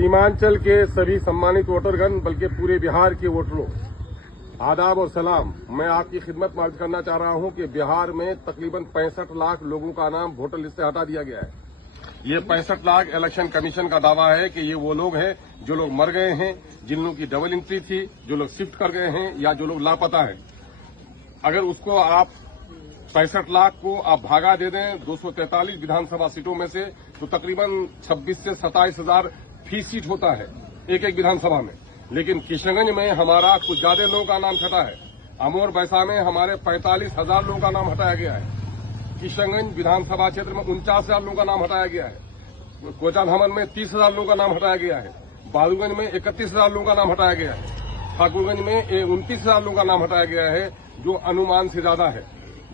सीमांचल के सभी सम्मानित वोटरगण बल्कि पूरे बिहार के वोटरों, आदाब और सलाम। मैं आपकी खिदमत में अर्ज करना चाह रहा हूं कि बिहार में तकरीबन 65 लाख लोगों का नाम वोटर लिस्ट से हटा दिया गया है। ये 65 लाख इलेक्शन कमीशन का दावा है कि ये वो लोग हैं जो लोग मर गए हैं, जिन लोगों की डबल एंट्री थी, जो लोग शिफ्ट कर गए हैं या जो लोग लापता हैं। अगर उसको आप 65 लाख को आप भागा दे दें 243 विधानसभा सीटों में से, तो तकरीबन 26 से 27 हजार फी सीट होता है एक एक विधानसभा में। लेकिन किशनगंज में हमारा कुछ ज्यादा लोगों का नाम हटा है। अमोर बैसा में हमारे 45,000 लोगों का नाम हटाया गया है। किशनगंज विधानसभा क्षेत्र में 49,000 लोगों का नाम हटाया गया है। कोचाधामन में 30,000 लोगों का नाम हटाया गया है। बहादुरगंज में 31,000 लोगों का नाम हटाया गया है। ठाकुरगंज में 29,000 लोगों का नाम हटाया गया है, जो अनुमान से ज्यादा है।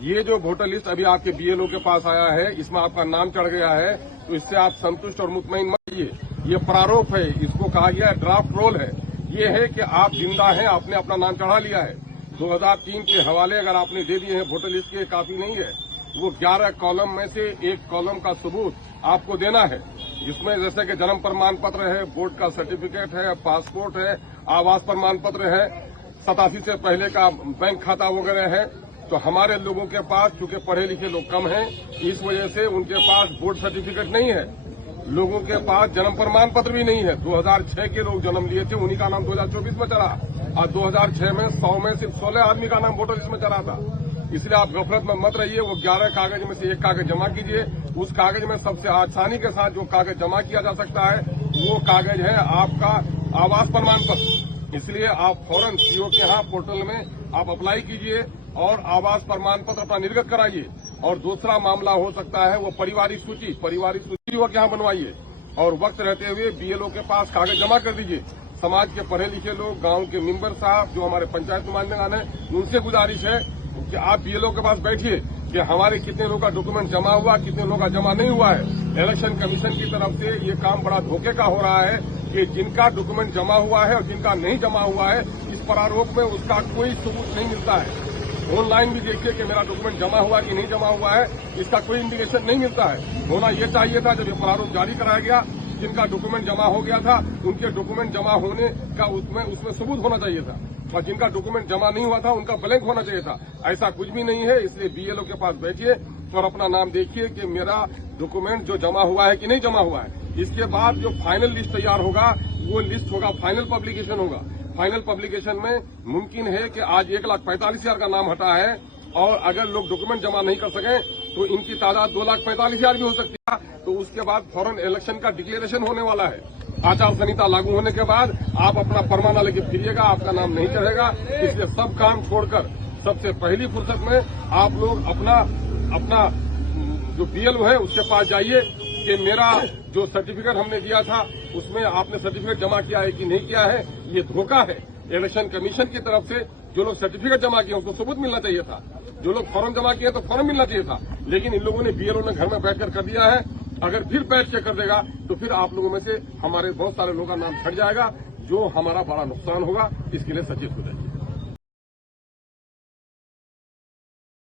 ये जो वोटर लिस्ट अभी आपके बीएलओ के पास आया है, इसमें आपका नाम चढ़ गया है, तो इससे आप संतुष्ट और मुतमईन मत रहिए। ये प्रारूप है, इसको कहा गया है ड्राफ्ट रोल है। ये है कि आप जिंदा हैं, आपने अपना नाम चढ़ा लिया है। 2003 के हवाले अगर आपने दे दिए हैं वोटर लिस्ट के, काफी नहीं है। वो 11 कॉलम में से एक कॉलम का सबूत आपको देना है, जिसमें जैसे कि जन्म प्रमाण पत्र है, बोर्ड का सर्टिफिकेट है, पासपोर्ट है, आवास प्रमाण पत्र है, 87 से पहले का बैंक खाता वगैरह है। तो हमारे लोगों के पास चूंकि पढ़े लिखे लोग कम हैं, इस वजह से उनके पास बोर्ड सर्टिफिकेट नहीं है। लोगों के पास जन्म प्रमाण पत्र भी नहीं है। 2006 के लोग जन्म लिए थे, उन्हीं का नाम 2024 में चला, और 2006 में 100 में सिर्फ 16 आदमी का नाम वोटर लिस्ट में चला था। इसलिए आप गफलत में मत रहिए। वो 11 कागज में से एक कागज जमा कीजिए। उस कागज में सबसे आसानी के साथ जो कागज जमा किया जा सकता है, वो कागज है आपका आवास प्रमाण पत्र। इसलिए आप फौरन सीओ के यहाँ पोर्टल में आप अप्लाई कीजिए और आवास प्रमाण पत्र अपना निर्गत कराइए। और दूसरा मामला हो सकता है वो पारिवारिक सूची वो यहाँ बनवाइए, और वक्त रहते हुए बीएलओ के पास कागज जमा कर दीजिए। समाज के पढ़े लिखे लोग, गांव के मेंबर साहब, जो हमारे पंचायत नुमाइंदगान है, उनसे गुजारिश है कि आप बीएलओ के पास बैठिए कि हमारे कितने लोगों का डॉक्यूमेंट जमा हुआ, कितने लोगों का जमा नहीं हुआ है। इलेक्शन कमीशन की तरफ से ये काम बड़ा धोखे का हो रहा है कि जिनका डॉक्यूमेंट जमा हुआ है और जिनका नहीं जमा हुआ है, इस प्रारूप में उसका कोई सबूत नहीं मिलता है। ऑनलाइन भी देखिए कि मेरा डॉक्यूमेंट जमा हुआ कि नहीं जमा हुआ है, इसका कोई इंडिकेशन नहीं मिलता है। होना ये चाहिए था जब ये प्रारूप जारी कराया गया, जिनका डॉक्यूमेंट जमा हो गया था उनके डॉक्यूमेंट जमा होने का उसमें सबूत होना चाहिए था, और जिनका डॉक्यूमेंट जमा नहीं हुआ था उनका ब्लैंक होना चाहिए था। ऐसा कुछ भी नहीं है। इसलिए बीएलओ के पास बैठिए और अपना नाम देखिए कि मेरा डॉक्यूमेंट जो जमा हुआ है कि नहीं जमा हुआ है। इसके बाद जो फाइनल लिस्ट तैयार होगा, वो लिस्ट होगा, फाइनल पब्लिकेशन होगा। फाइनल पब्लिकेशन में मुमकिन है कि आज 1,45,000 का नाम हटा है, और अगर लोग डॉक्यूमेंट जमा नहीं कर सके तो इनकी तादाद 2,45,000 भी हो सकती है। तो उसके बाद फौरन इलेक्शन का डिक्लेरेशन होने वाला है। आचार संहिता लागू होने के बाद आप अपना परमाना लेके फिरिएगा, आपका नाम नहीं चढ़ेगा। इसलिए सब काम छोड़कर सबसे पहली फुर्सत में आप लोग अपना जो बीएलओ है उसके पास जाइए कि मेरा जो सर्टिफिकेट हमने दिया था उसमें आपने सर्टिफिकेट जमा किया है कि नहीं किया है। ये धोखा है। इलेक्शन कमीशन की तरफ से जो लोग सर्टिफिकेट जमा किए उसको सबूत मिलना चाहिए था। जो लोग फॉर्म जमा किए तो फॉर्म मिलना चाहिए था। लेकिन इन लोगों ने बीएलओ ने घर में बैठकर कर दिया है। अगर फिर बैठ के कर देगा तो फिर आप लोगों में से हमारे बहुत सारे लोगों का नाम छट जाएगा, जो हमारा बड़ा नुकसान होगा। इसके लिए सचेत हो जाएगा।